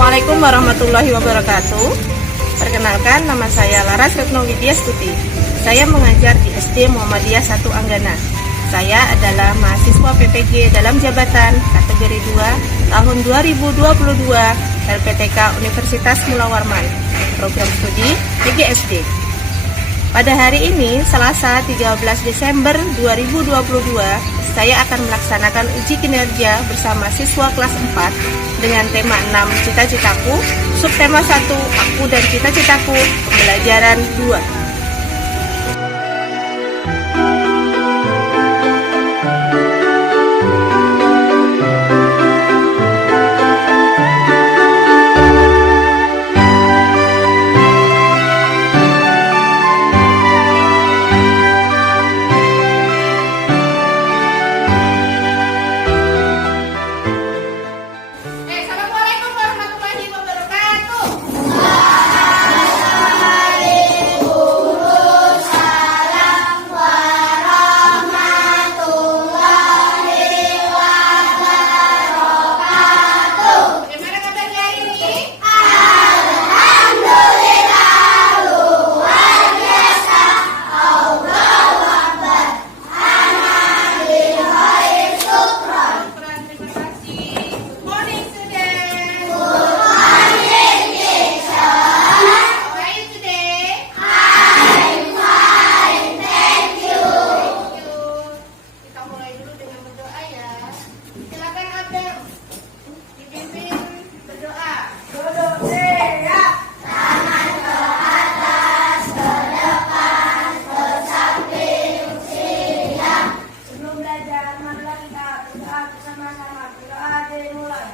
Assalamualaikum warahmatullahi wabarakatuh. Perkenalkan, nama saya Laras Retno Widya Stuti. Saya mengajar di SD Muhammadiyah 1 Anggana. Saya adalah mahasiswa PPG dalam jabatan kategori 2 tahun 2022 LPTK Universitas Mula Warman, program studi PGSD. Pada hari ini, Selasa 13 Desember 2022, saya akan melaksanakan uji kinerja bersama siswa kelas 4 dengan tema 6 Cita-citaku, subtema 1 Aku dan Cita-citaku, pembelajaran 2. Assalamualaikum warahmatullahi wabarakatuh. Bagaimana kabarnya hari ini? Syukran, terima kasih. Good morning, students. How are you today? Thank you. Kita mulai dulu dengan berdoa ya. Silakan Abdel dipimpin berdoa. Sebelum belajar, marilah kita berdoa bersama-sama. Berdoa dimulai.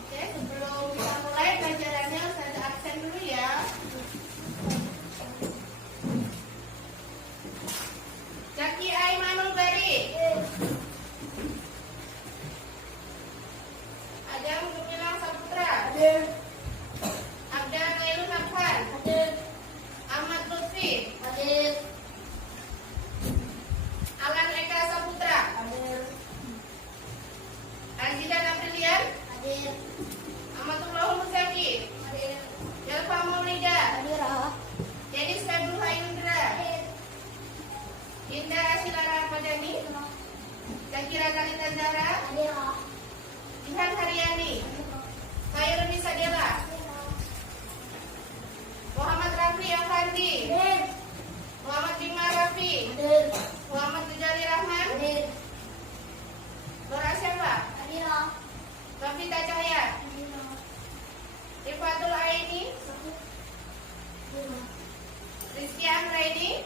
Oke, sebelum kita mulai pelajarannya, saya absen dulu ya. Zaki Aimanul Bari. Adam Gumilang Saputra. Abda Nailul Hafan. Ahmad Lutfi. Alan Eka Saputra. Anjidan Aprilian. Amatullah Musaki. Delva Maulida. Denis Februha Indra. Indah Asilara Padani. Zakira Kalita Zara. Jihan Haryani. Khairul Sadela. Muhammad Rafli Afandi. Muhammad Bima Rafi. Muhammad Tujali Rahman. Nora Syamba. Rafita Cahaya. Rifatul Aini. Rizky Amraini.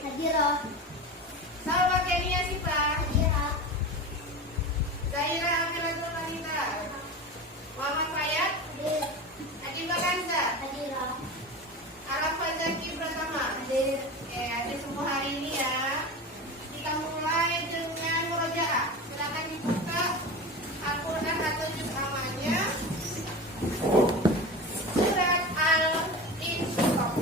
Salwa Kenia Sipa. Zahira Amilatul Wanita. Muhammad Fayad. Adinda Kanza. Arafah Zaki Pratama. Ada semua hari ini ya. Kita mulai dengan murojaah. Silakan dibuka Al-Quran atau juz amalnya. Surat Al-Insyiqaq.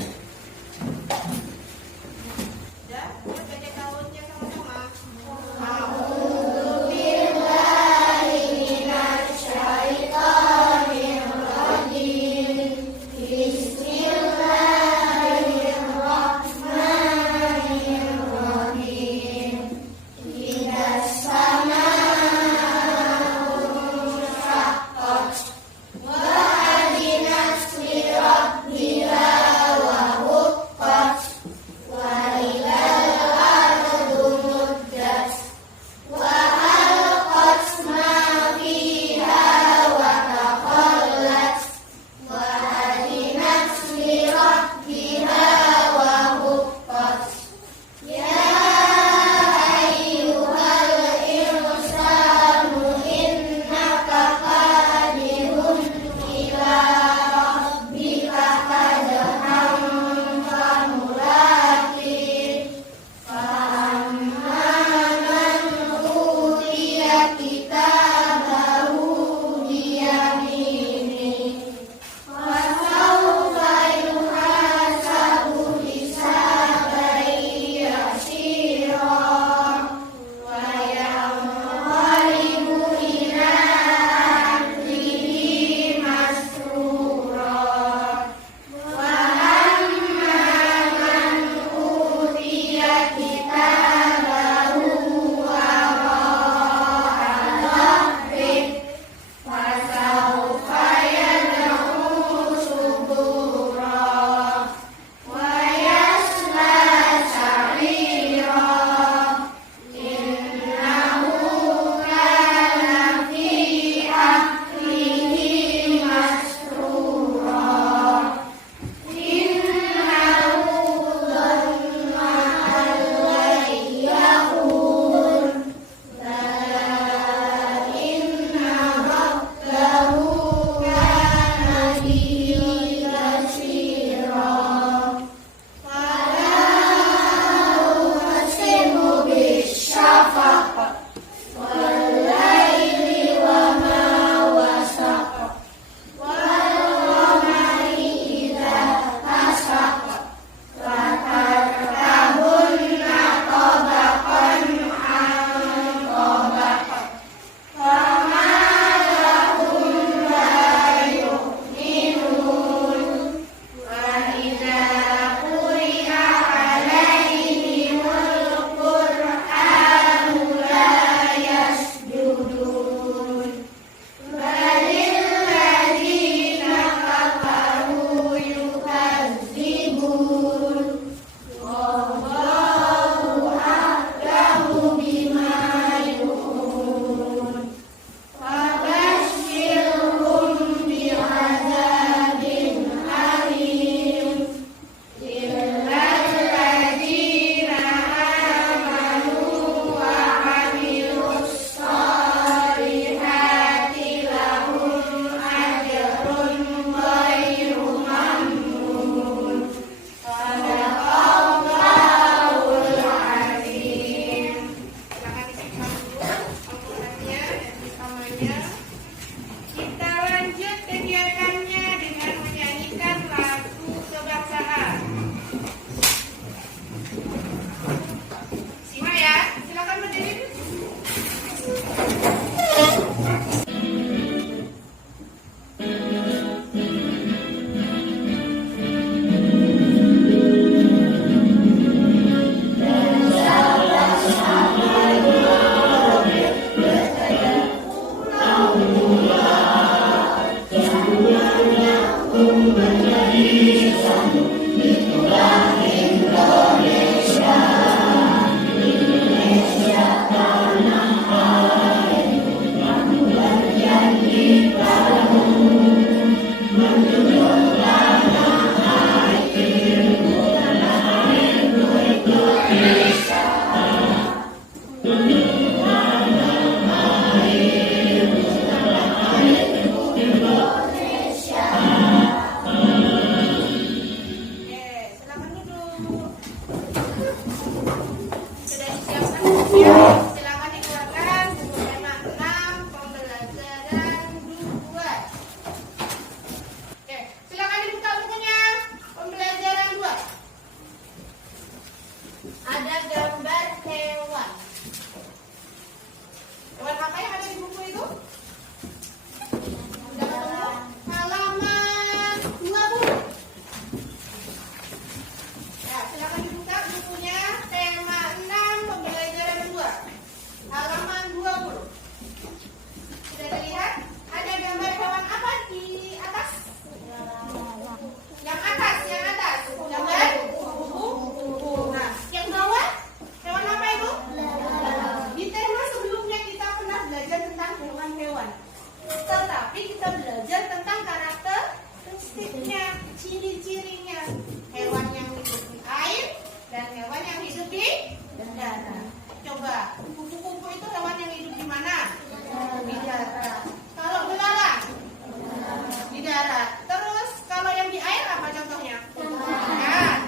darat. Terus kalau yang di air apa contohnya? Ikan.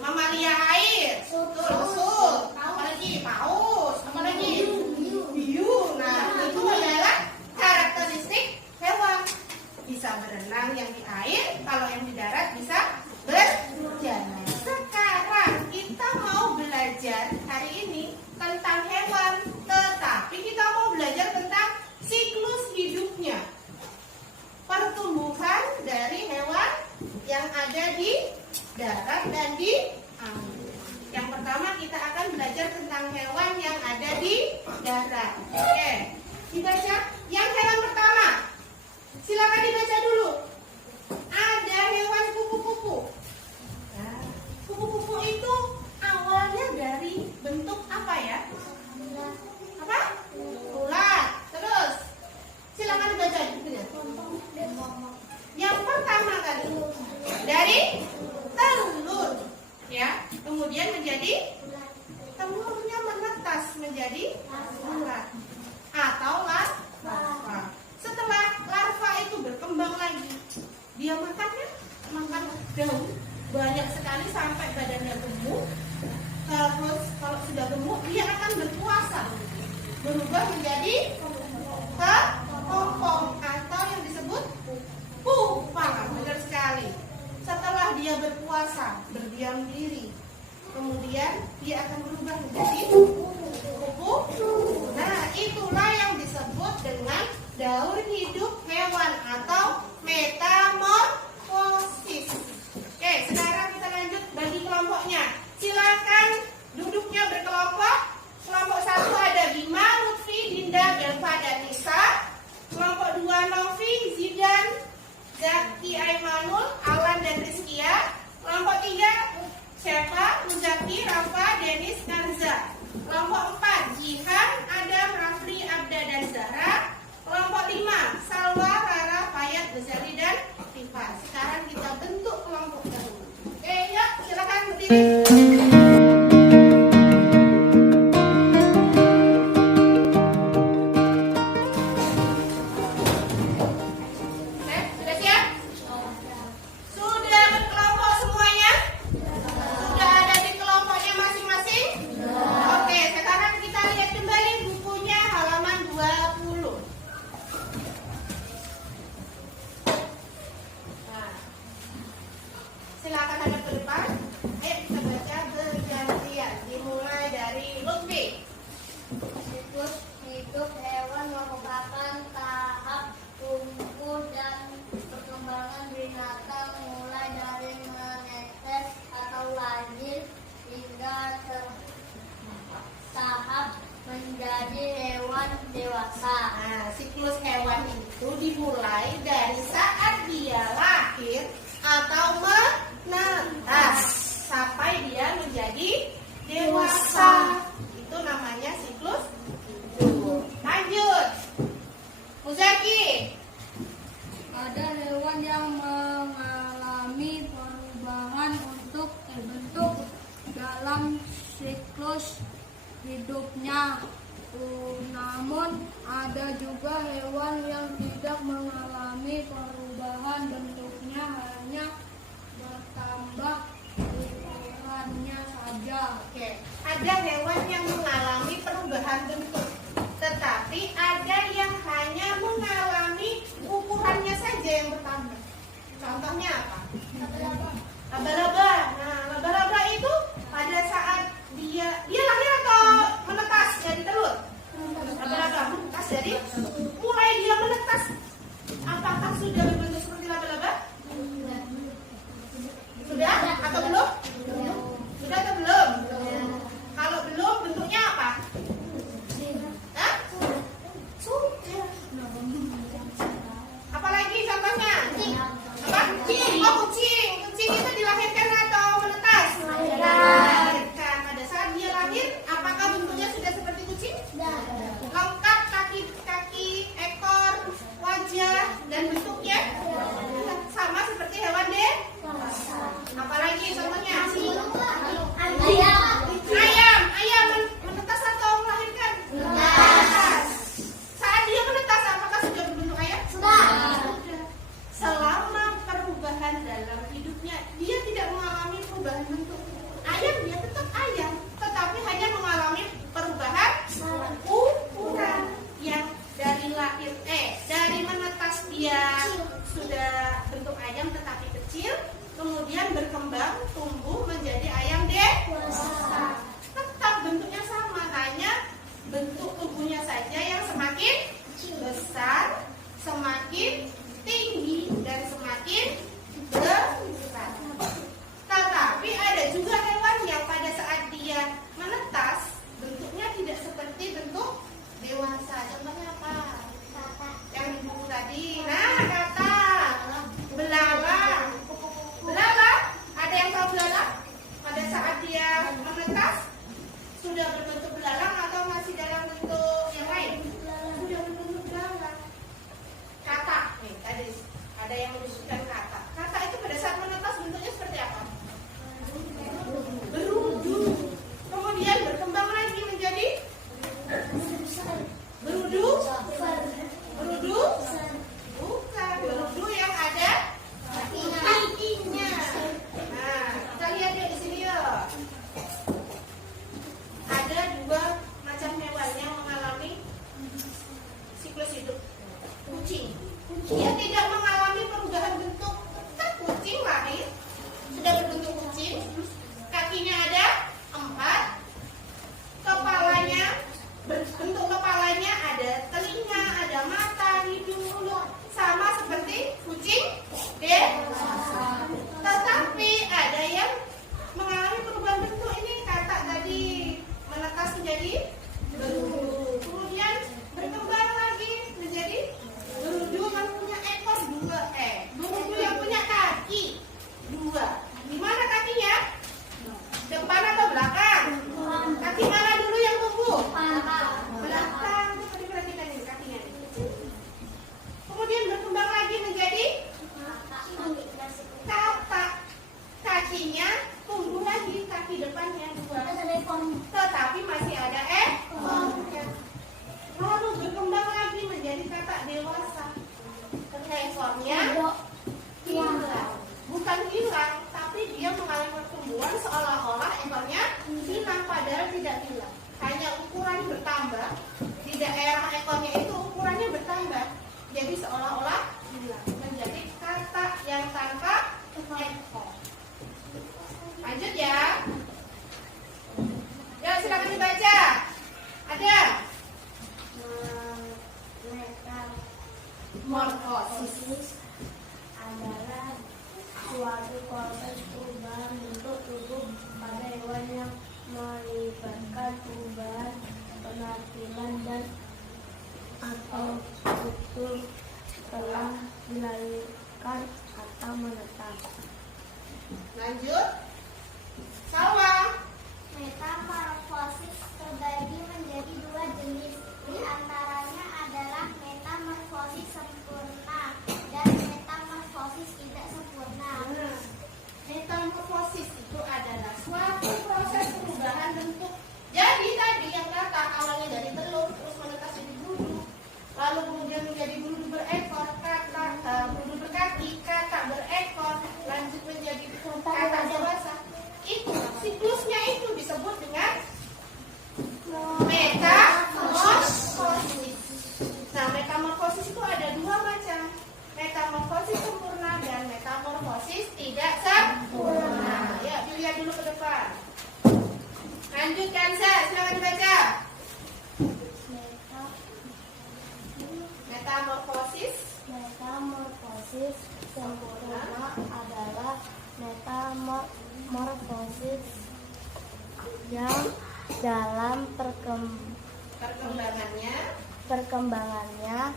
Mamalia air. Betul. Apalagi paus. Apalagi hiu. Nah, itu adalah karakteristik hewan. Bisa berenang yang di air, kalau yang di darat bisa berjalan. Sekarang kita mau belajar hari ini tentang hewan, tetapi kita mau belajar tentang siklus hidupnya. Pertumbuhan dari hewan yang ada di darat dan di air. Yang pertama kita akan belajar tentang hewan yang ada di darat. Oke, dibaca yang hewan pertama. Silakan dibaca dulu. Ada hewan kupu-kupu. Nah, kupu-kupu itu awalnya dari bentuk apa ya? Apa? Ulat. Terus, silakan dibaca bukunya. Yang pertama kali dari telur, ya. Kemudian menjadi telurnya menetas menjadi ulat atau larva. Setelah larva itu berkembang lagi, dia makan daun banyak sekali sampai badannya gemuk. Terus kalau sudah gemuk, dia akan berpuasa, berubah menjadi kepompong atau yang disebut pupa. Benar sekali. Setelah dia berpuasa, berdiam diri, kemudian dia akan berubah menjadi kupu. Nah, itulah yang disebut dengan daur hidup hewan atau metamorfosis. Oke, sekarang kita lanjut bagi kelompoknya. Silakan duduknya berkelompok. Kelompok 1 ada Bima, Lutfi, Dinda, Belva, dan Nisa. Kelompok 2 Novi, Zidan, Zaki, Aimanul, Alan, dan Rizkia. Kelompok 3 Syefa, Muzaki, Rafa, Denis, Kanza. Kelompok 4 Jihan, Adam, Rafli, Abda, dan Zahra. Kelompok 5 Salwa, Rara, Fayat, Ghazali, dan Tifa. Sekarang kita bentuk kelompok baru. Oke, yuk silakan berdiri. Sudah siap? Sudah berkelompok semuanya? Sudah ada di kelompoknya masing-masing? Oke, sekarang kita lihat kembali bukunya halaman 20. Nah, silakan hadap ke depan. Ayo kita baca bergantian. Dimulai dari Lutfi. Siklus hidup hewan merupakan tahap tumbuh dan perkembangan binatang mulai dari menetes atau lahir hingga tahap menjadi hewan dewasa. Nah, siklus hewan itu dimulai dari saat dia lahir atau menetas sampai dia menjadi dewasa. Itu namanya siklus hidup. Lanjut. Muzaki. Ada hewan yang mengalami perubahan bentuk dalam siklus hidupnya. Namun ada juga hewan yang tidak mengalami perubahan bentuknya, hanya bertambah ukurannya saja. Oke. Ada hewan yang mengalami perubahan bentuk, tetapi ada yang hanya mengalami ukurannya saja yang bertambah. Contohnya apa? Laba-laba. Nah, laba-laba itu pada saat dia lahir atau menetas jadi telur? Laba-laba menetas jadi mulai dia menetas. Apakah sudah berbentuk seperti laba-laba? Sudah atau belum? Sudah atau belum? Kalau belum, bentuknya apa? Hah? Apalagi contohnya? Apa? Kucing. Oh, kucing. Kucing itu dilahirkan atau menetas? Dilahirkan. Pada saat dia lahir, apakah bentuknya sudah seperti kucing? Lengkap kaki, ekor, wajah, dan bentuknya sama seperti hewan dewasa. Apalagi contohnya? Ayam menetas atau melahirkan? Menetas. Saat dia menetas, apakah sudah berbentuk ayam? Sudah. sudah bentuk ayam tetapi kecil, kemudian berkembang tumbuh menjadi ayam dewasa. Tetap bentuknya sama, hanya bentuk tubuhnya saja yang semakin besar, semakin tinggi, dan semakin berat. Tetapi ada juga hewan yang pada saat dia menetas bentuknya tidak seperti bentuk dewasa. Contohnya apa? Yang di buku tadi. Nah, kata belalang. Belalang, ada yang tahu belalang? Pada saat dia menetas sudah berbentuk belalang atau masih dalam bentuk yang lain? Sudah berbentuk belalang. Kata, nih tadi ada yang menyebutkan kata. Kata itu pada saat menetas bentuknya seperti apa? Berudu. Kemudian berkembang lagi menjadi berudu. Berudu? Bukan. Berudu yang ada kakinya. Nah, kita lihat ya di sini ya. Ada dua macam hewan yang mengalami siklus hidup. Kucing. Dia tidak mengalami perubahan bentuk, tetap kucing lahir sudah berbentuk kucing. Kakinya ada 4, kepalanya bentuk kepalanya ada telinga, ada mata, hidung, mulut, sama seperti kucing dewasa. Tetapi ada yang mengalami perubahan bentuk. Ini kata tadi menetas menjadi berudu, kemudian berkembang lagi menjadi berudu yang punya ekor 2, berudu yang punya kaki 2. Di mana kakinya? Depan atau belakang? Kaki mana dulu yang tumbuh? Belakang. Coba diperhatikan ini kakinya. Kemudian berkembang lagi menjadi kata. Kakinya tumbuh lagi, kaki depannya 2. Tetapi masih ada ekornya. Lalu berkembang lagi menjadi kata dewasa. Ekornya hilang. Bukan hilang, tapi dia mengalami pertumbuhan seolah-olah ekornya hilang, padahal tidak hilang. Hanya ukuran bertambah. Di daerah ekornya itu ukurannya bertambah. Jadi seolah-olah hilang. Menjadi kata yang tanpa ekor. Lanjut ya. Ya, silakan dibaca. Ada metamorfosis adalah suatu proses perubahan bentuk tubuh pada hewan yang melibatkan perubahan penampilan dan atau struktur setelah dilahirkan atau menetas. lanjut. Salwa. Metamorfosis terbagi menjadi 2 jenis. Di antaranya adalah metamorfosis sempurna dan metamorfosis tidak sempurna. Metamorfosis itu adalah suatu proses perubahan bentuk. Jadi tadi yang kata awalnya dari telur terus menetas jadi berudu, lalu kemudian menjadi berudu berekor, kata berudu berkaki, kata berekor, lanjut menjadi kata dewasa. Itu siklusnya itu disebut dengan metamorfosis. Nah, metamorfosis itu ada 2 macam. Metamorfosis sempurna dan metamorfosis tidak sempurna. Ya, dilihat dulu ke depan. Lanjutkan, silakan dibaca. Metamorfosis Metamorfosis sempurna adalah metamorfosis yang dalam perkembangannya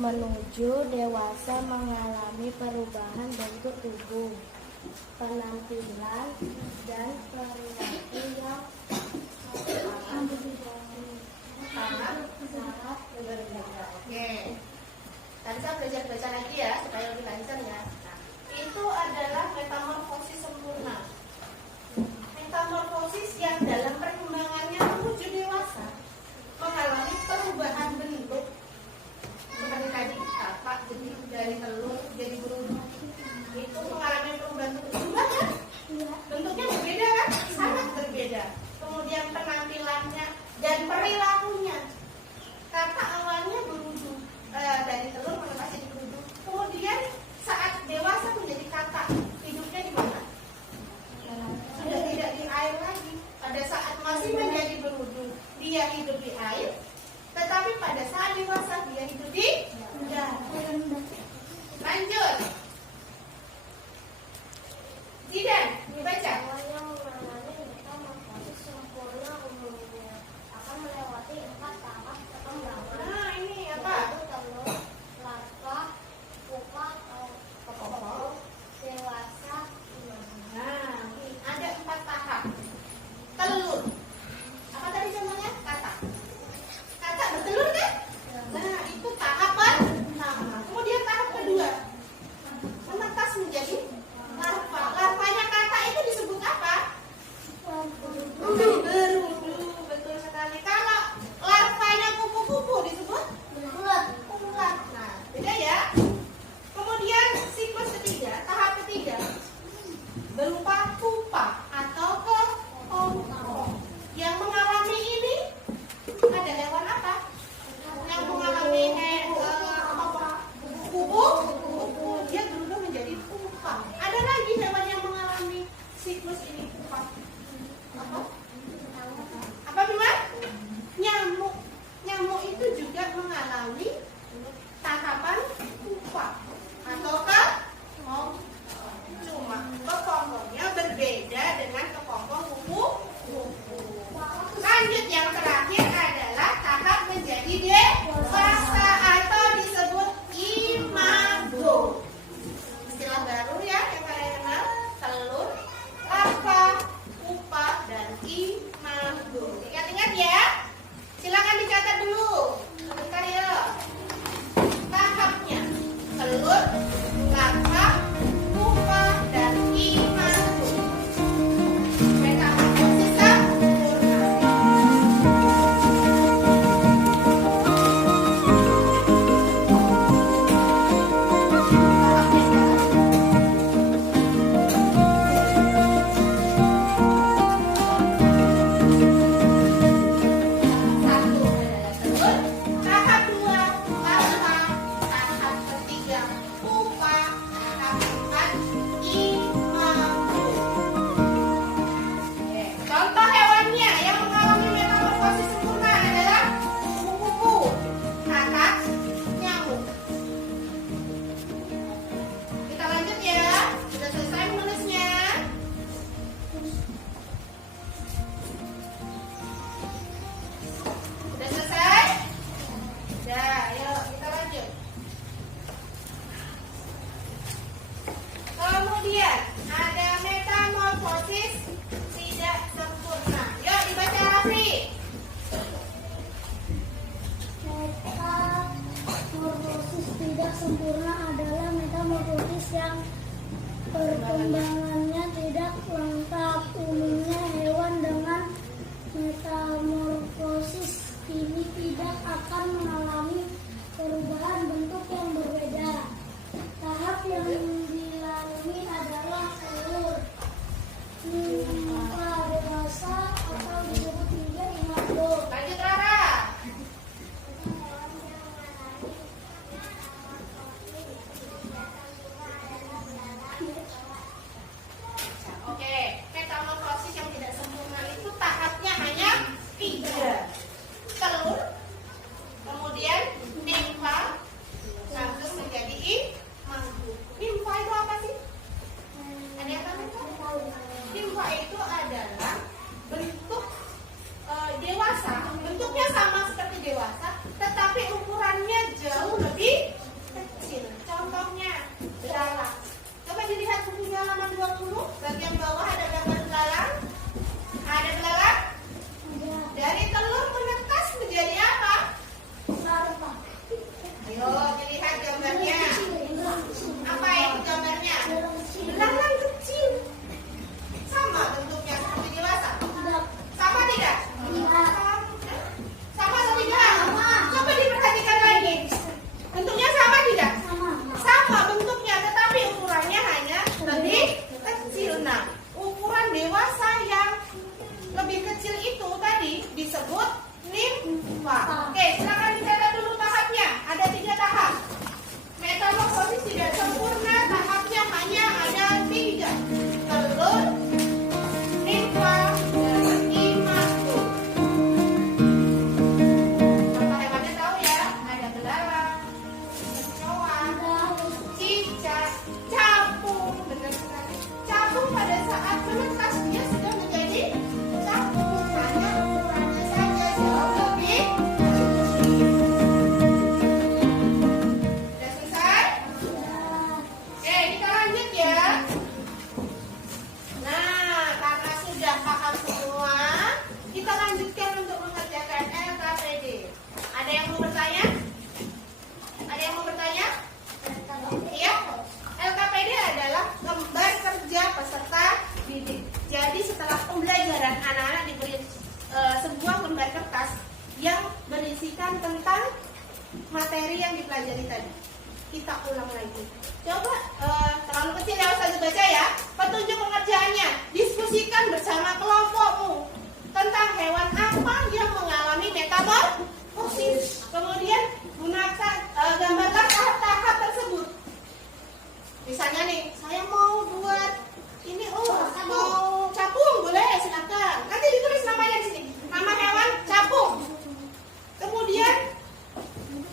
menuju dewasa mengalami perubahan bentuk tubuh, penampilan, dan perilaku yang sangat berbeda. Oke. Tadi saya belajar baca lagi ya supaya lebih lancar ya. Nah, itu adalah metamorfosis sempurna. Metamorfosis yang dalam perkembangannya menuju dewasa mengalami perubahan bentuk. Seperti tadi kapak jadi dari telur jadi berudu. Itu mengalami perubahan bentuk juga kan? Bentuknya berbeda kan? Sangat berbeda. Kemudian penampilannya dan perilakunya. Kata awalnya berudu dari telur menetas jadi berudu. Kemudian larva, pupa, dan imago. Metamorfosis sempurna. Tahap 1 adalah telur, tahap 2 larva, tahap ketiga pupa, tahap 4 imago. Contoh hewannya yang mengalami metamorfosis sempurna adalah kupu-kupu, kakak, nyamuk. Kita lanjut ya. Sudah selesai menulisnya? Sudah selesai? Sudah, ayo kita lanjut. Kemudian ada metamorfosis tidak sempurna. Yuk dibaca Rafli. Metamorfosis tidak sempurna adalah metamorfosis yang perkembangannya tidak lengkap. Umumnya hewan dengan metamorfosis ini tidak akan mengalami perubahan bentuk yang berbeda. Tahap yang dilalui adalah telur, nimfa dewasa atau disebut juga imago. Lanjut Rara. Oke, metamorfosis yang tidak sempurna itu tahapnya hanya 3. Telur, kemudian nimfa, langsung menjadi imago. Nimfa itu apa sih? Ada yang tahu? Nimfa itu adalah bentuk dewasa, bentuknya sama seperti dewasa, tetapi ukurannya jauh lebih kecil. Contohnya belalang. Coba dilihat bukunya halaman 20, bagian bawah ada gambar belalang. Ada belalang. Dari telur menetas menjadi apa? Larva. Ayo dilihat gambarnya. Apa itu gambarnya? Belalang kecil. Sama bentuknya seperti dewasa. Sama tidak? Sama atau tidak? Coba diperhatikan lagi. Bentuknya sama tidak? Sama bentuknya, tetapi ukurannya hanya lebih kecil. Nah, ukuran dewasa yang lebih kecil itu tadi disebut nimfa. Oke, silakan dicatat dulu tahapnya. Ada 3 tahap. Metamorfosis tidak sempurna, tahapnya hanya ada 3. Telur, nimfa, dan imago. Apa hewannya tahu ya? Ada belalang, kecoa, cicak, capung. Benar sekali. Capung pada saat menetas dia sudah menjadi capung. Hanya ukurannya saja jauh lebih kecil. Sudah selesai? Oke, kita lanjut ya. Nah, karena sudah paham semua, kita lanjutkan untuk mengerjakan LKPD. Ada yang mau bertanya? Ada yang mau bertanya? Iya. LKPD adalah lembar kerja peserta didik. Jadi setelah pembelajaran anak-anak diberi sebuah lembar kertas yang berisikan tentang materi yang dipelajari tadi. Kita ulang lagi. Coba terlalu kecil ya, Ustaz baca ya. Petunjuk pengerjaannya. Diskusikan bersama kelompokmu tentang hewan apa yang mengalami metamorfosis. Kemudian gunakan gambarlah tahap-tahap tersebut. Misalnya nih, saya mau buat ini, mau capung, boleh silakan. Nanti ditulis namanya di sini. Nama hewan capung. Kemudian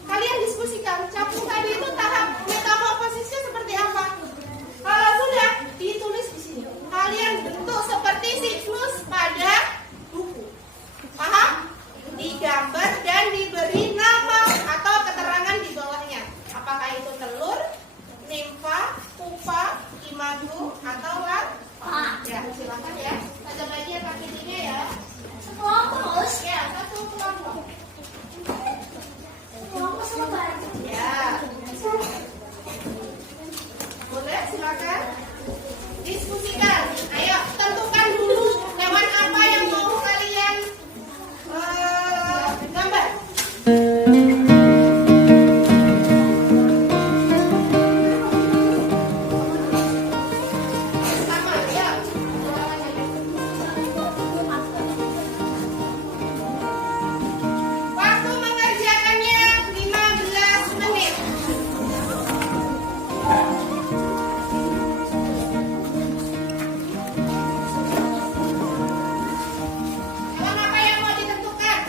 kalian diskusikan capung tadi itu tahap metamorfosisnya seperti apa. Kalau sudah ditulis di sini, kalian bentuk seperti siklus pada buku. Paham? Digambar dan diberi nama atau keterangan di bawahnya. Apakah itu telur, nimfa, pupa, imago, atau larva? Ya, silakan ya. Ada bagian kakinya ya. Sekelompok. Ya, satu kelompok. Sekelompok sama. Ya. silakan diskusikan. Ayo tentukan dulu hewan apa yang mau kalian gambar. Sama, ya. Waktu mengerjakannya 15 menit. Hewan apa yang mau ditentukan?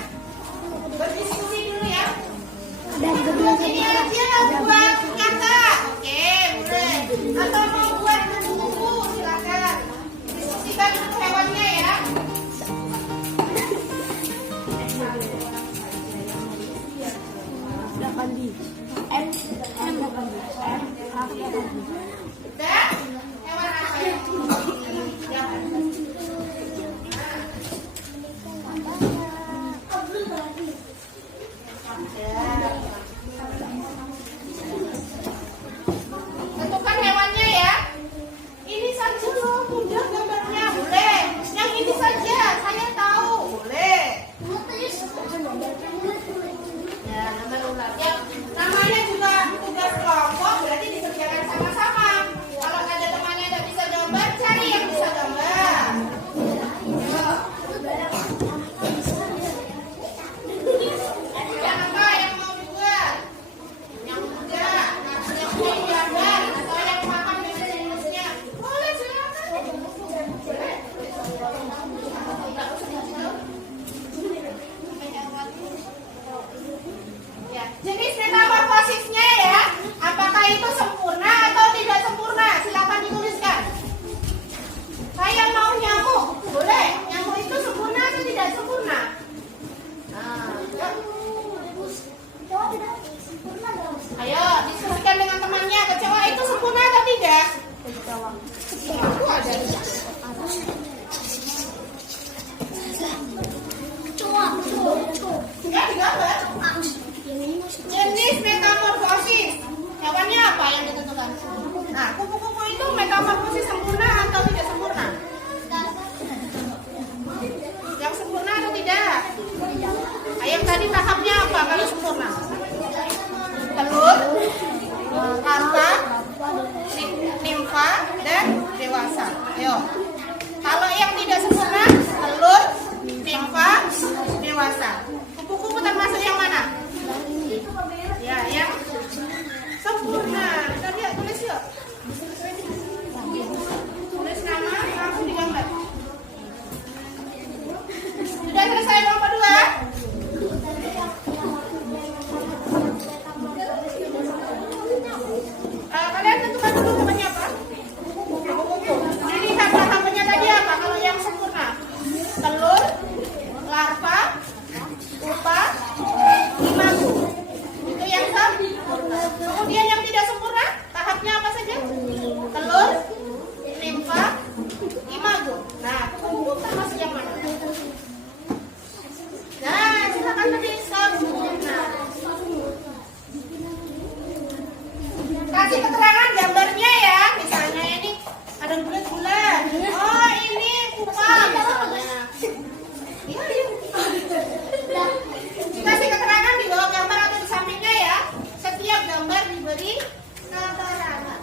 Berdiskusi dulu ya. Ini aja buat kata. Oke, boleh. Atau mau buat buku-buku, silakan. Diskusikan dulu hewannya ya. Udah? Hewan apa yang mau digambar? Tentukan hewannya ya. Ini saja loh, mudah gambarnya. Boleh. Yang ini saja, saya tahu. Boleh. Ya, gambar ular. Ya, namanya juga tugas kelompok, berarti dikerjakan sama-sama. Kalau nggak ada temannya nggak bisa gambar, cari yang bisa gambar. Yang apa yang mau dibuat? Yang muda, yang mau digambar, atau yang paham dengan jenisnya? Boleh, silakan. Boleh. Ya, jenis metamorfosisnya ya, apakah itu sempurna atau tidak sempurna? Silakan dituliskan. Saya mau nyamuk, boleh. Nyamuk itu sempurna atau tidak sempurna? Nah, ayo diskusikan dengan temannya. Kecoa itu sempurna atau tidak? Aku ada. Ya, digambar. Jenis metamorfosis. Hewannya apa yang ditentukan? Nah, kupu-kupu itu metamorfosis sempurna atau tidak sempurna? Yang sempurna atau tidak? Yang tadi tahapnya apa kalau sempurna? Telur, larva, nimfa, dan dewasa. Ayo. Kalau yang tidak sempurna, telur, nimfa, dewasa. Kupu-kupu termasuk yang mana? Ya, yang sempurna. Kita lihat, tulis yuk. Tulis nama, langsung digambar. Sudah selesai kelompok 2? Kalian tentukan dulu namanya apa? Dilihat tahapannya tadi apa? Kalau yang sempurna, telur, larva, pupa, imago. Itu yang sempurna. Kemudian yang tidak sempurna, tahapnya apa saja? Telur, nimfa, imago. Nah, kupu-kupu termasuk yang mana? Nah, silakan lebih sempurna. Kasih keterangan gambarnya ya. Misalnya ini ada bulat-bulat. Oh, ini pupa misalnya. Iya, iya. Kasih keterangan di bawah gambar atau di sampingnya ya. Setiap gambar diberi keterangan.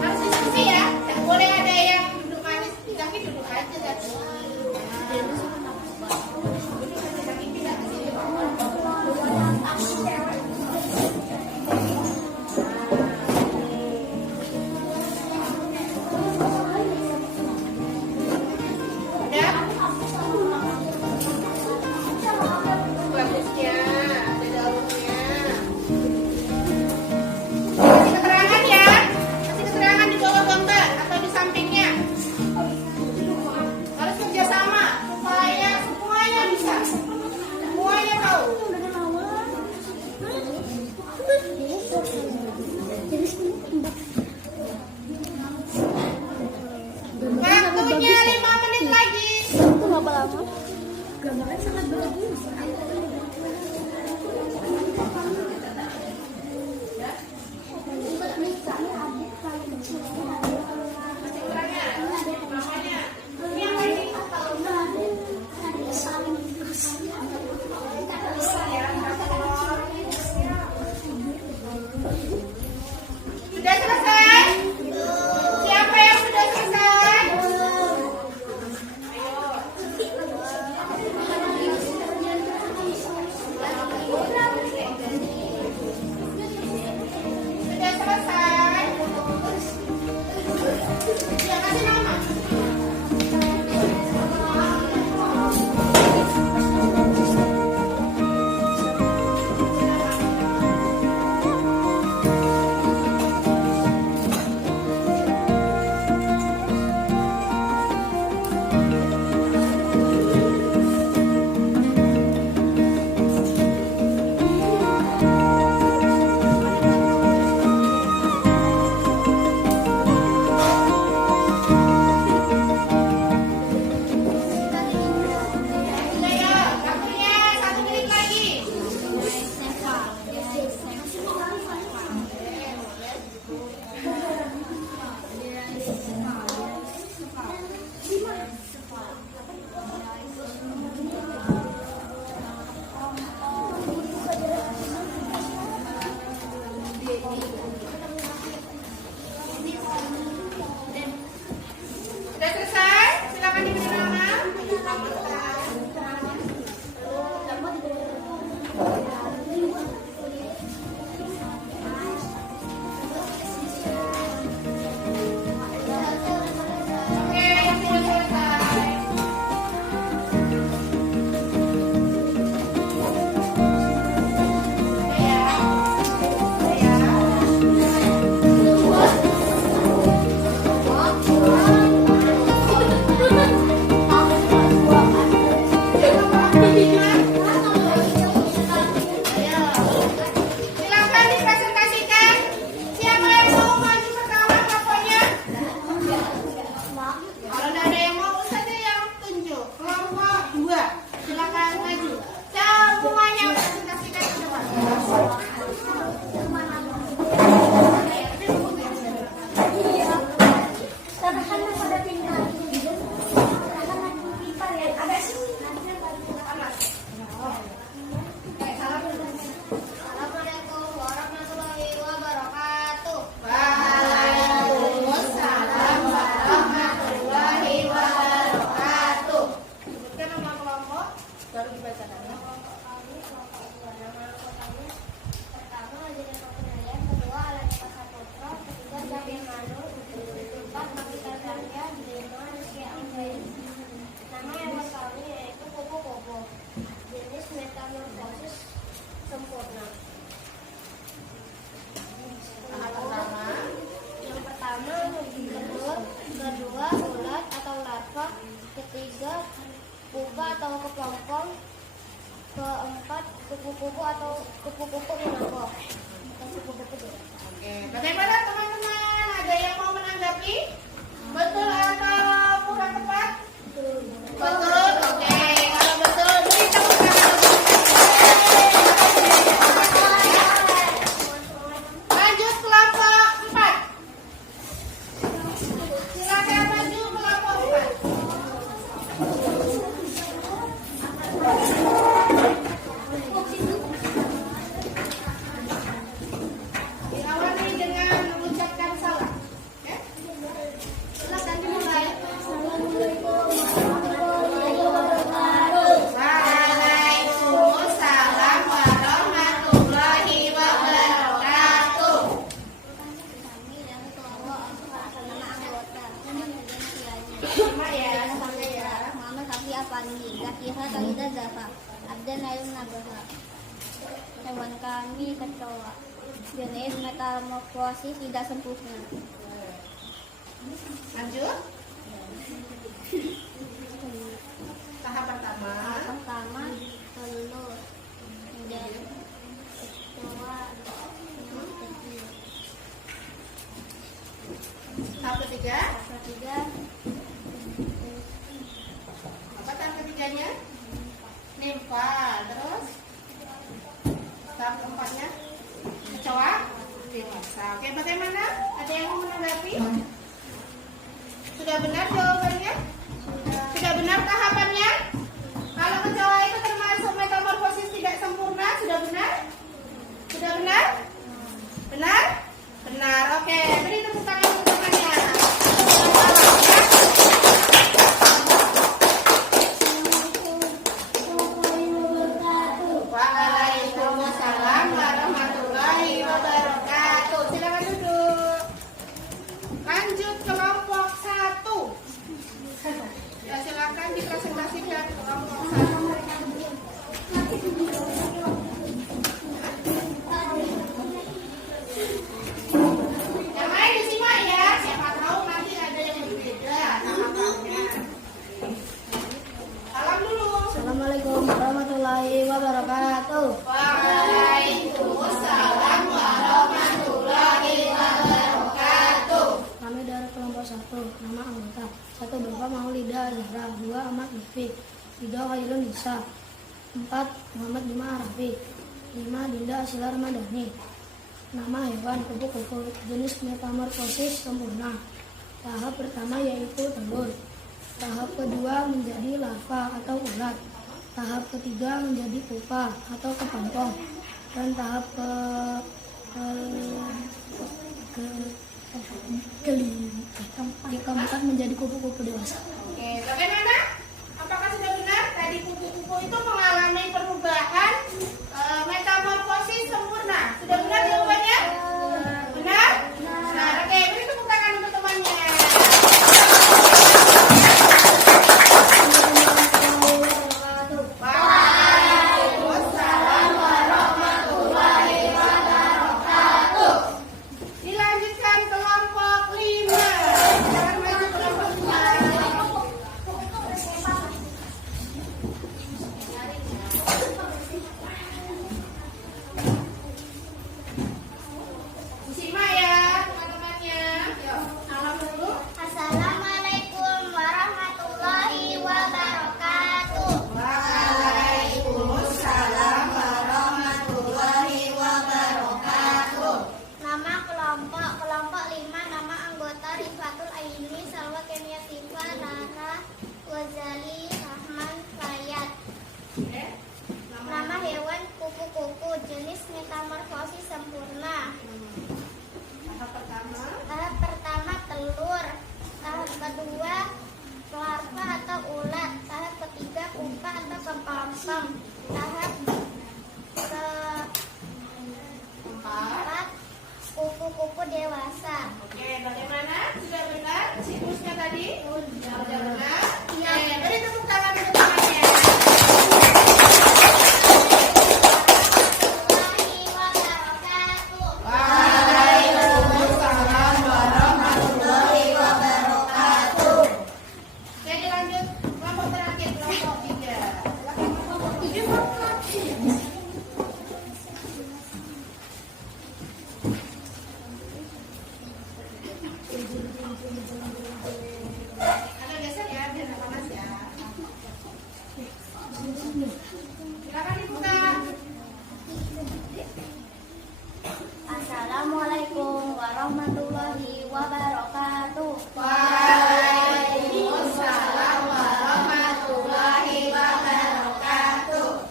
Harus diskusi ya. Tidak boleh ada yang duduk manis, tapi duduk aja kan. Duduk aja, tapi tidak ke sini. atau kepompong. Keempat, kupu-kupu atau kupu-kupu minangkabau. Oke, bagaimana teman-teman? Ada yang mau menanggapi? Betul atau kurang tepat? Betul. Oke, kalau betul beri tepuk tangan. Lanjut kelompok 4. Silakan maju kelompok 4. Diawali dengan mengucapkan salam. Ya? Silakan dimulai. Waalaikumsalam warahmatullahi wabarakatuh. Kami dan kelompok nama anggota. Terima ya, sampai ya. Muhammad Safi Apandi, Zakira Talida Zafa, Abdan Alim Nabaha. Hewan kami kecoa. Jenis metamorfosis tidak sempurna. Lanjut. Tahap pertama. Pertama, telur menjadi kecoa. Tahap ketiga. Ketiga, Apa tahap ketiganya? Nimfa. Terus tahap keempatnya kecoa. Dewasa. Oke, bagaimana? Ada yang mau menanggapi? Sudah benar jawabannya? Sudah benar tahapannya? Kalau kecoa itu termasuk metamorfosis tidak sempurna, sudah benar? Sudah benar? Benar? Benar. Oke, beri tepuk tangan untuk temannya. Waalaikumsalam warahmatullahi wabarakatuh. Silakan duduk. Lanjut kelompok 1. Ya, silakan dipresentasikan kelompok 1. Yang lain disimak ya. Siapa tahu nanti ada yang berbeda tahapannya. Salam dulu. Assalamualaikum warahmatullahi wabarakatuh. Waalaikumsalam warahmatullahi wabarakatuh. Kami dari kelompok 1, nama anggota. 1 Bapak Maulida Zahra, 2 Ahmad Lutfi, 3 Khairun Nisa, 4 Muhammad Bima Arafi, 5 Dinda Asila Ramadhani. Nama hewan kupu-kupu, jenis metamorfosis sempurna. Tahap pertama yaitu telur. Tahap kedua menjadi larva atau ulat. Tahap ketiga menjadi pupa atau kepompong. Dan tahap keempat menjadi kupu-kupu dewasa. Oke, bagaimana? Apakah sudah benar tadi kupu-kupu itu mengalami perubahan metamorfosis sempurna? Sudah benar jawabannya? Benar? Benar. Oke, beri tepuk tangan untuk temannya. Waalaikumsalam warahmatullahi wabarakatuh. Dilanjutkan kelompok 5. Sekarang maju kelompok 5. wabarakatuh. Waalaikumsalam warahmatullahi wabarakatuh.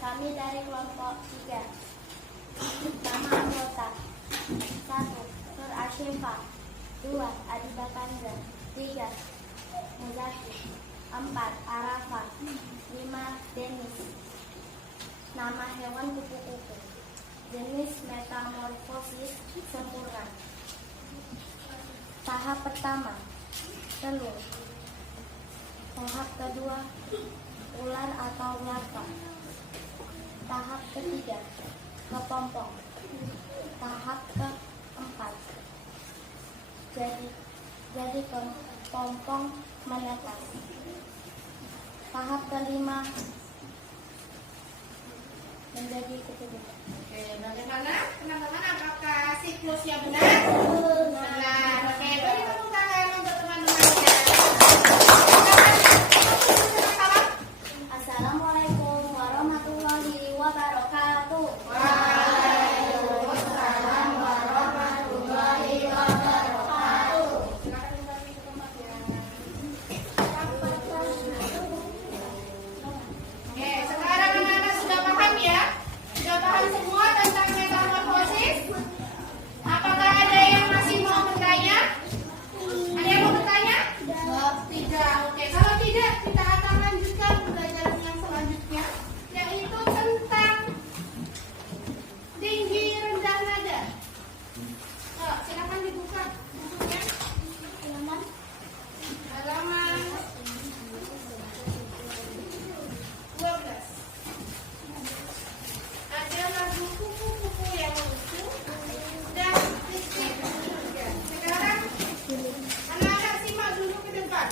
Kami dari kelompok 3. Nama anggota: 1. Nur Ashifa, 2. Adita Kanza, 3. Muzaki, 4. Arafah, 5. Denis. Nama hewan kupu-kupu. Jenis metamorfosis sempurna. Tahap pertama, telur. Tahap kedua, ular atau larva. Tahap ketiga, kepompong. Tahap keempat, jadi kepompong menetas. Tahap kelima, menjadi kupu-kupu. Oke, bagaimana teman-teman? Apakah siklusnya benar? Benar. Oke, beri tepuk tangan untuk teman-temannya. Assalamualaikum warahmatullahi wabarakatuh. Waalaikumsalam warahmatullahi wabarakatuh. Silakan kembali ke tempat ya. Oke, sekarang anak-anak sudah paham ya? Sudah paham semua tentang metamorfosis? Apakah ada yang masih mau bertanya? Ada yang mau bertanya? Tidak. Oke, kalau tidak, kita akan lanjutkan pelajaran yang selanjutnya, yaitu tentang tinggi rendah nada. Silakan dibuka bukunya. Halaman 12. Ada lagu kupu-kupu yang lucu dan titik juga. Sekarang anak-anak simak dulu ke depan.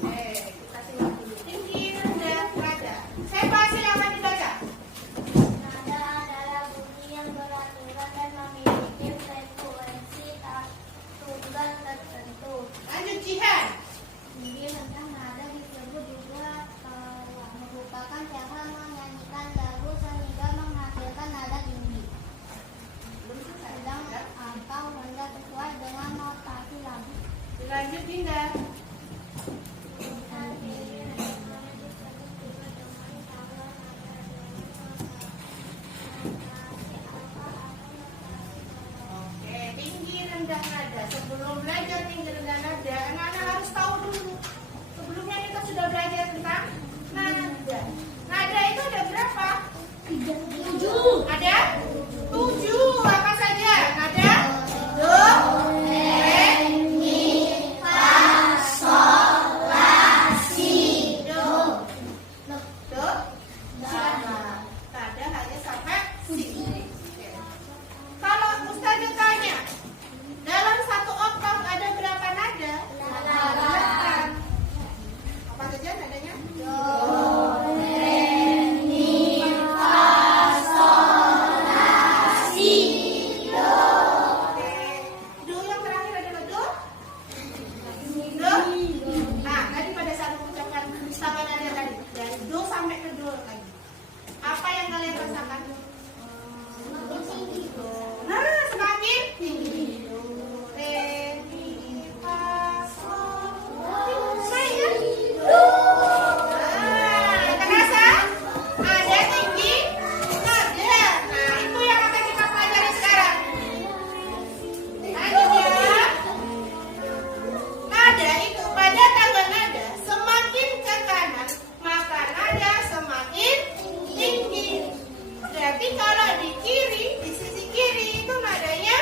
Kita simak dulu. Tinggi rendah nada. Siapa silakan dibaca? Nada adalah bunyi yang beraturan dan memiliki frekuensi tunggal tertentu. Lanjut Jihan. Tinggi rendah nada disebut juga merupakan cara menyanyikan lagu sehingga menghasilkan nada tinggi. Sedang atau rendah sesuai dengan notasi lagu. Lanjut Dinda. Oke, tinggi rendah nada. Sebelum belajar tinggi rendah nada, anak-anak harus tahu dulu. Sebelumnya kita sudah belajar tentang nada. Nada itu ada berapa? 7. Ada 7. Apa saja? Nada do, re, mi, fa, sol, la, si, do. Do, sama. Nada hanya sampai si. Oke. Kalau Ustazah tanya, dalam satu oktav ada berapa nada? 8. Apa saja nadanya? Do, re, mi, fa, sol, la, si, do. Oke. Do yang terakhir adalah do. Do. Nah, tadi pada saat mengucapkan tangan nada tadi, dari do sampai ke do lagi. Apa yang kalian rasakan? Nah, semakin tinggi. Do, re, mi, fa, sol, la, si, do. Nah, terasa? Ada tinggi nada. Nah, itu yang akan kita pelajari sekarang. Lanjut ya. Nada itu pada tangga nada semakin ke kanan, maka nada semakin tinggi. Berarti kalau di kiri, di sisi kiri itu nadanya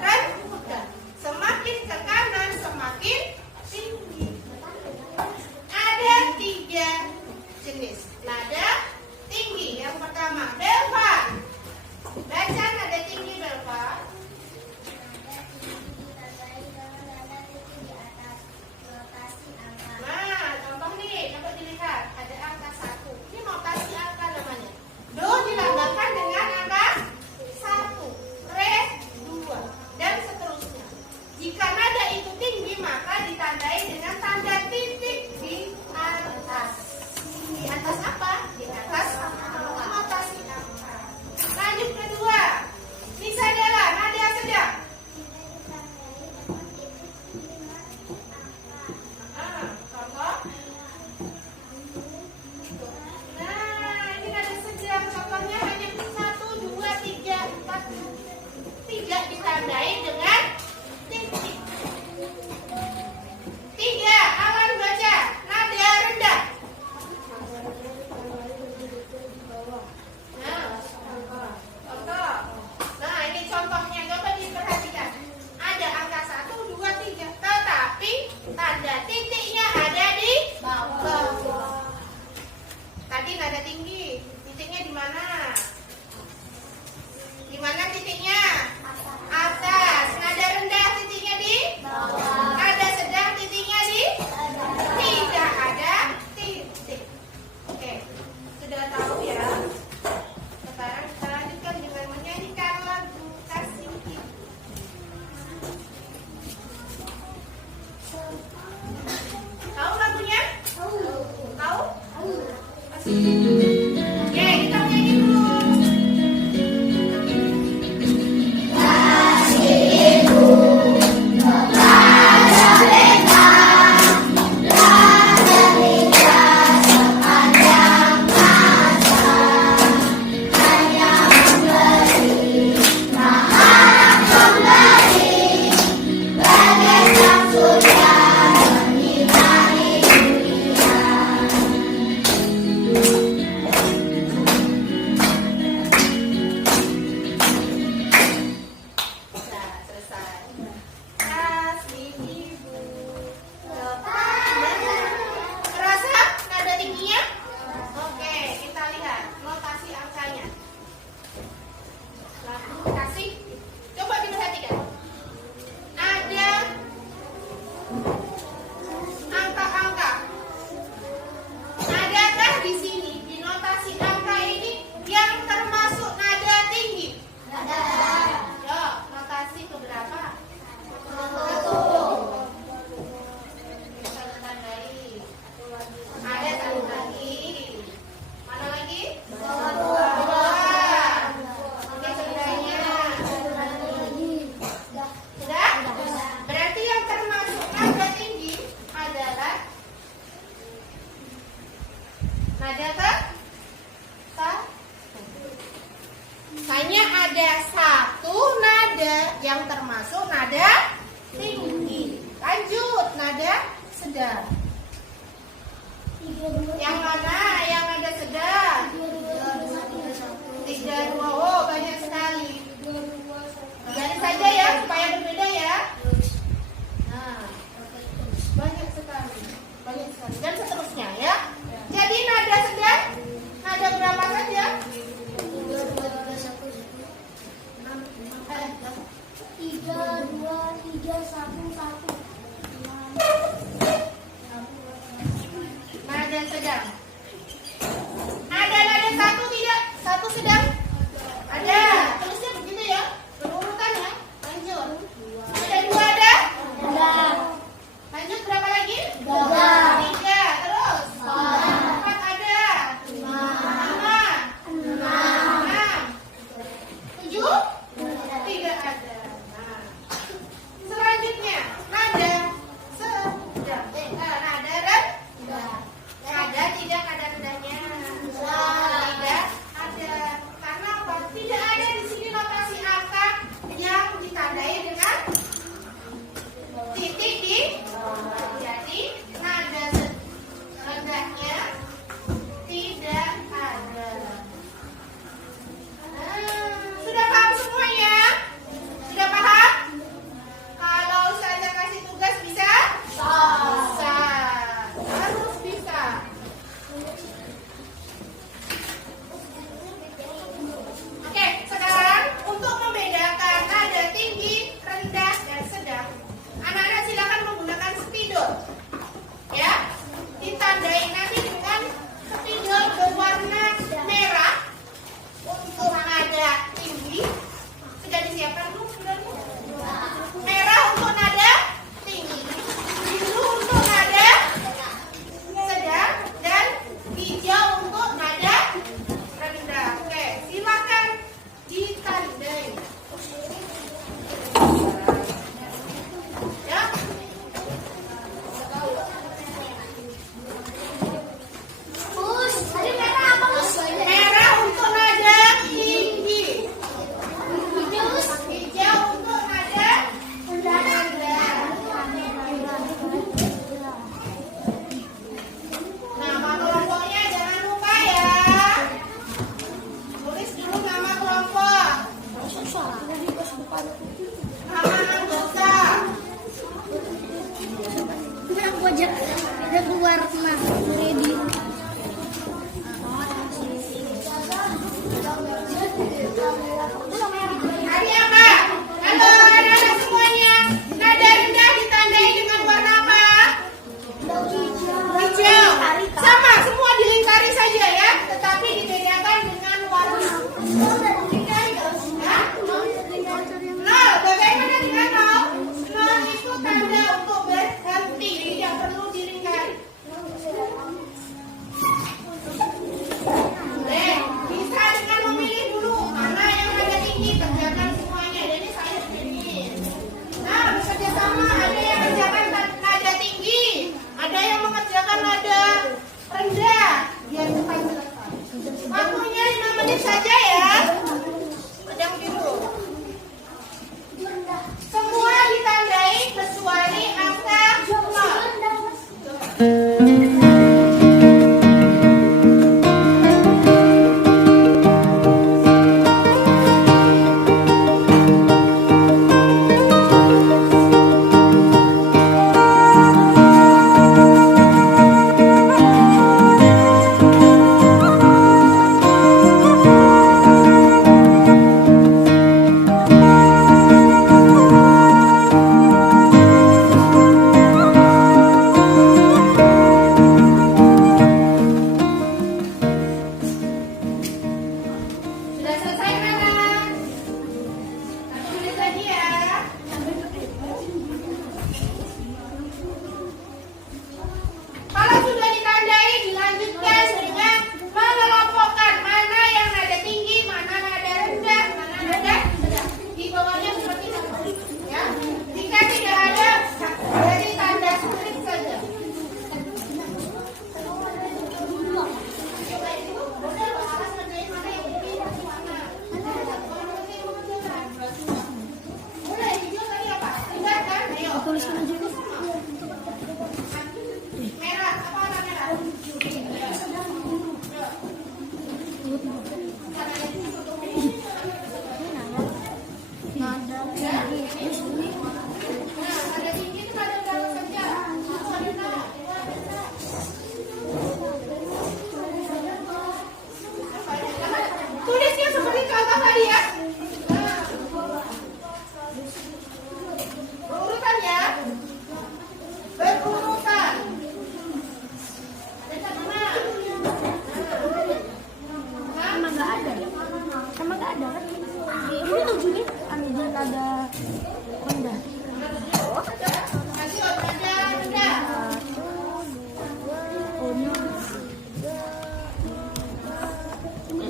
rendah. Semakin ke kanan semakin tinggi. Ada 3 jenis nada tinggi. Yang pertama, Belva. Baca nada tinggi Belva. Nah, contoh nih, dapat dilihat ada angka 1. Ini notasi angka namanya. Do dilambangkan dengan angka 1, re 2, dan seterusnya. Jika nada itu tinggi, maka ditandai dengan tanda titik di atas. Di atas apa? Di nada tinggi. Titiknya di mana? Di mana titiknya? Atas. Nada rendah titiknya di bawah. Nada sedang titiknya di tidak ada titik. Oke, sudah tahu ya. Sekarang kita lanjutkan dengan menyanyikan lagu Kasih Ibu. Tahu lagunya? Tahu? Oke, kita nyanyi dulu. Nah, selesai. Kasih ibu kepada. Terasa nada tingginya? Oke, kita lihat notasi angkanya. Lalu kasih. Coba diperhatikan. Ada angka-angka. Adakah di sini di notasi angka ini yang termasuk nada tinggi? Ada. Yo, notasi keberapa? Bisa ditandai. Ada satu lagi. Mana lagi? Dua. Oke, sebelahnya. Sudah? Berarti yang termasuk nada tinggi adalah nada ke? Hanya ada satu nada yang termasuk nada tinggi. Lanjut, nada sedang. Yang mana yang nada sedang? 3, 2. Oh, banyak sekali. Jadi saja ya, supaya berbeda ya. Nah, banyak sekali. Banyak sekali. Dan seterusnya ya. Jadi nada sedang, nada berapa saja? 3, 2, 3, 1, 1. Nada sedang. Nada satu tidak? Satu sedang? Ada. Tulisnya begitu ya. Berurutan ya. Lanjut. Nada dua ada? Ada. Lanjut berapa lagi? 3. 3. Terus? 4 ada? 5. 6. 7. Tidak ada. Nah. Selanjutnya nada sedang. Nada rendah. Ada tidak nada rendahnya? Tidak ada. Karena apa? Tidak ada di sini notasi angka yang ditandai dengan titik di bawah. Jadi nada rendahnya tidak ada. Sudah paham semuanya? Sudah paham? Kalau saya kasih tugas bisa? Bisa. Harus bisa. Oke, sekarang untuk membedakan nada tinggi, rendah, dan sedang, anak-anak silakan menggunakan spidol. Ya, ditandai nanti dengan spidol berwarna merah untuk nada tinggi. Sudah disiapkan belum spidolnya? Merah untuk nada tinggi, biru untuk nada sedang, dan hijau untuk nada rendah. Oke, silakan ditandai. Ya. Bus, tadi merah apa, Bus? Merah untuk nada tinggi. Hijau untuk nada rendah. Nama kelompoknya jangan lupa ya. Tulis dulu nama kelompok. Nama anggota. Nah, aku aja udah keluar. Nah, ready.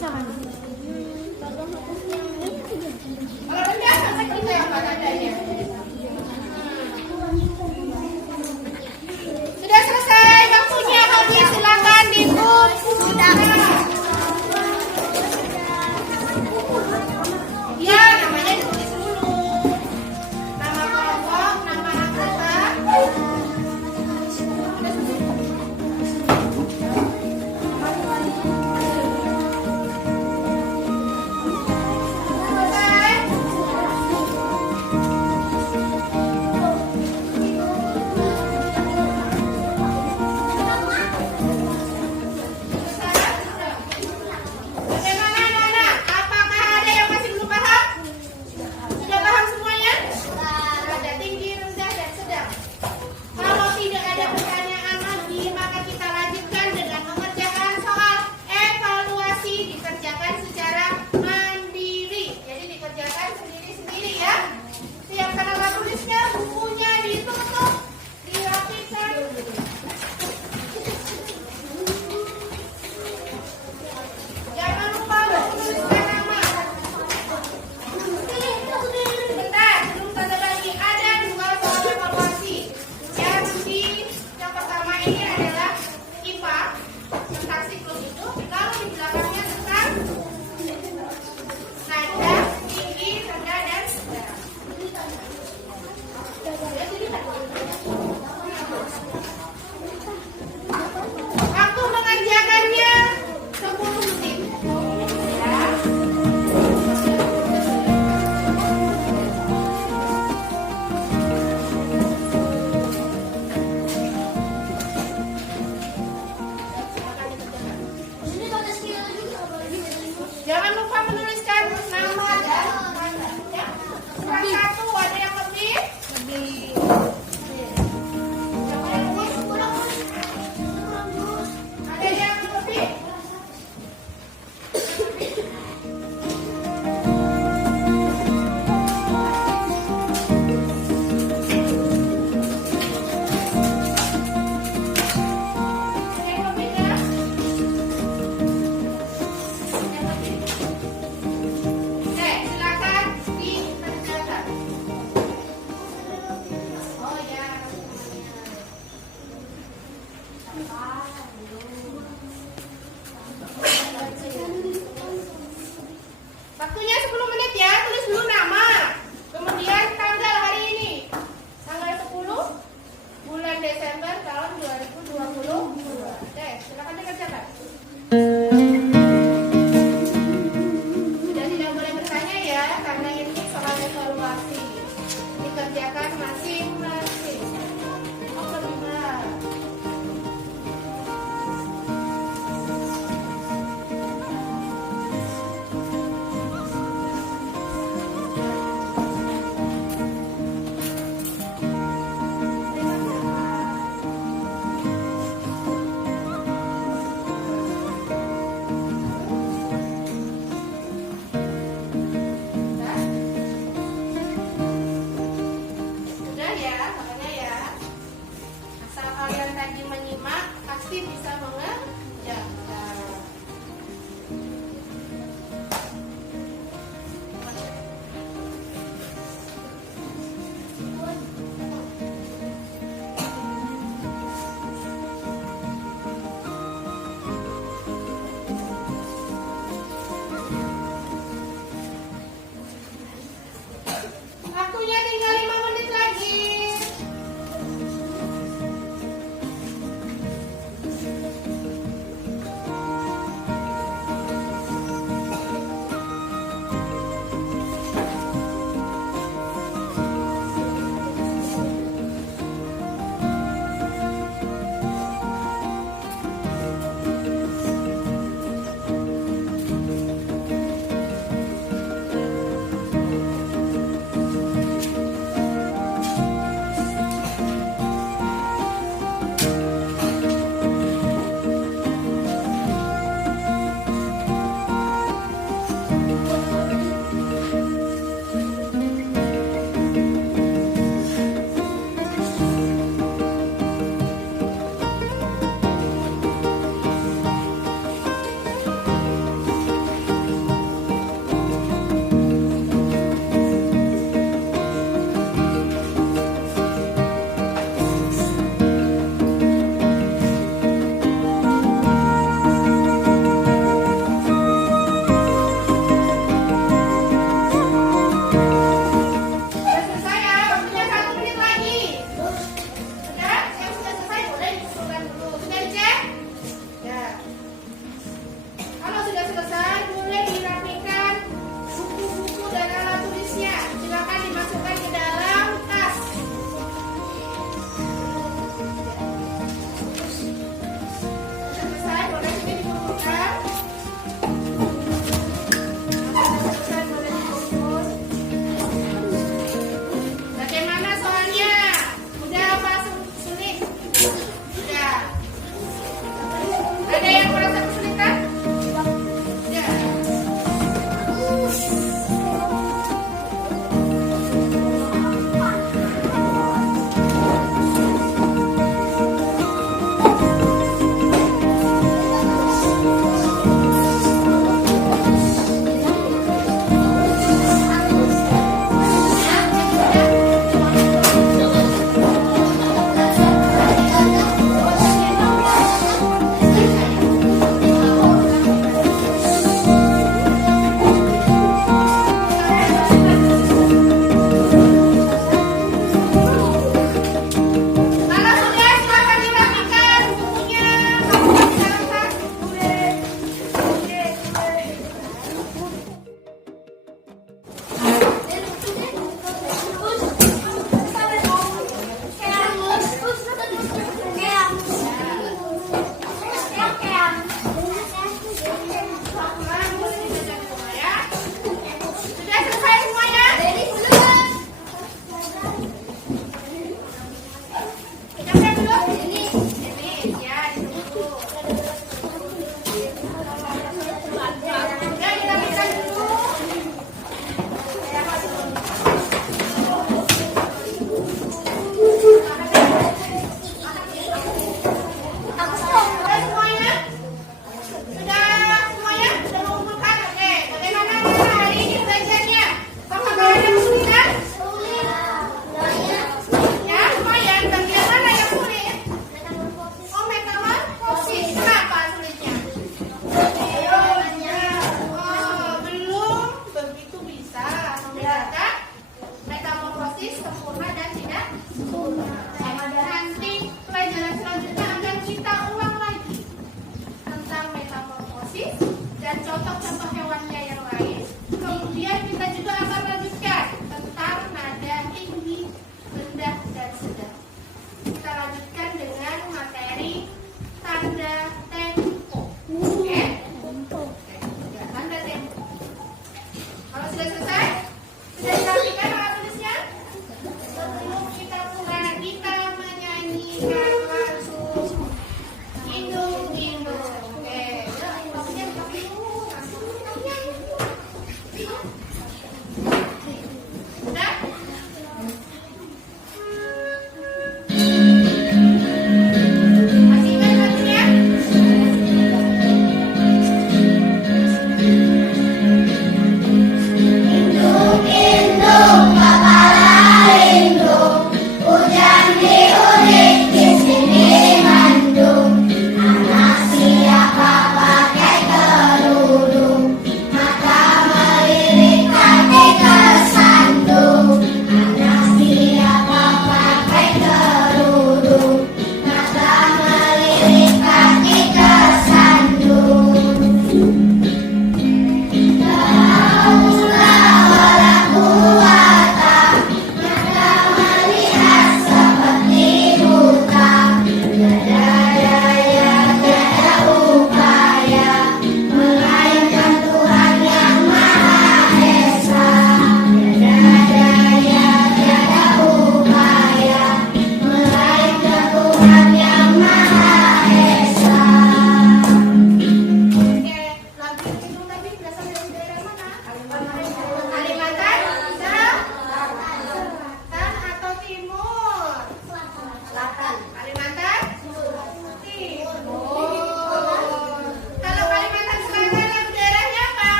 Kalau rendah kan kita yang pada adanya. Sudah selesai waktunya, habis silakan ditutup. Sudah. Ya, namanya ditulis dulu. Nama kelompok, nama anggota. Selesai. Bagaimana anak-anak? Apakah ada yang masih belum paham? Sudah paham semuanya? Ada tinggi, rendah, dan sedang. Kalau tidak ada pertanyaan lagi, maka kita lanjutkan dengan mengerjakan soal evaluasi dikerjakan secara mandiri. Jadi dikerjakan sendiri-sendiri ya. Siapkan alat tulisnya, bukunya ditutup, dirapikan. Jangan lupa menuliskan nama. Bentar, belum tanda lagi. Ada 2 soal evaluasi. Yang pertama ini adalah IPA tentang siklus itu. Kalau di belakangnya tentang nada, tinggi, rendah, dan sedang. Waktu mengerjakannya 10 menit. Ya. Jangan lupa menuliskan nama dan mana. Ya. Kurang 1 ada yang lebih? Siapa yang lebih? Ada yang lebih? Ada yang lebih ya? Yang lebih?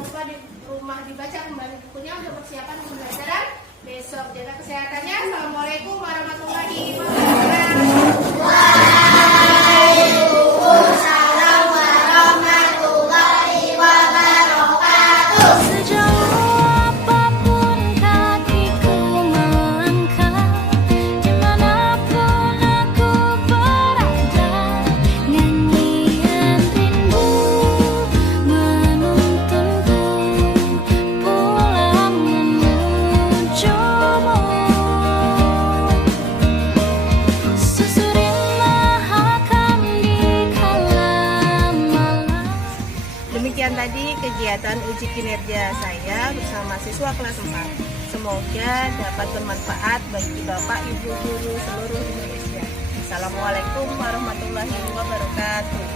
lupa di rumah dibaca kembali bukunya untuk persiapan pembelajaran besok. Jaga kesehatannya. Assalamualaikum warahmatullahi wabarakatuh. Sejauh apapun kakiku melangkah, dimanapun aku berada, nyanyian rindu menuntunku pulang menujumu. Susurinlah akan di kala malam. Demikian tadi kegiatan uji kinerja saya bersama siswa kelas 4. Semoga dapat bermanfaat bagi Bapak, Ibu, Guru seluruh Indonesia. Assalamualaikum warahmatullahi wabarakatuh.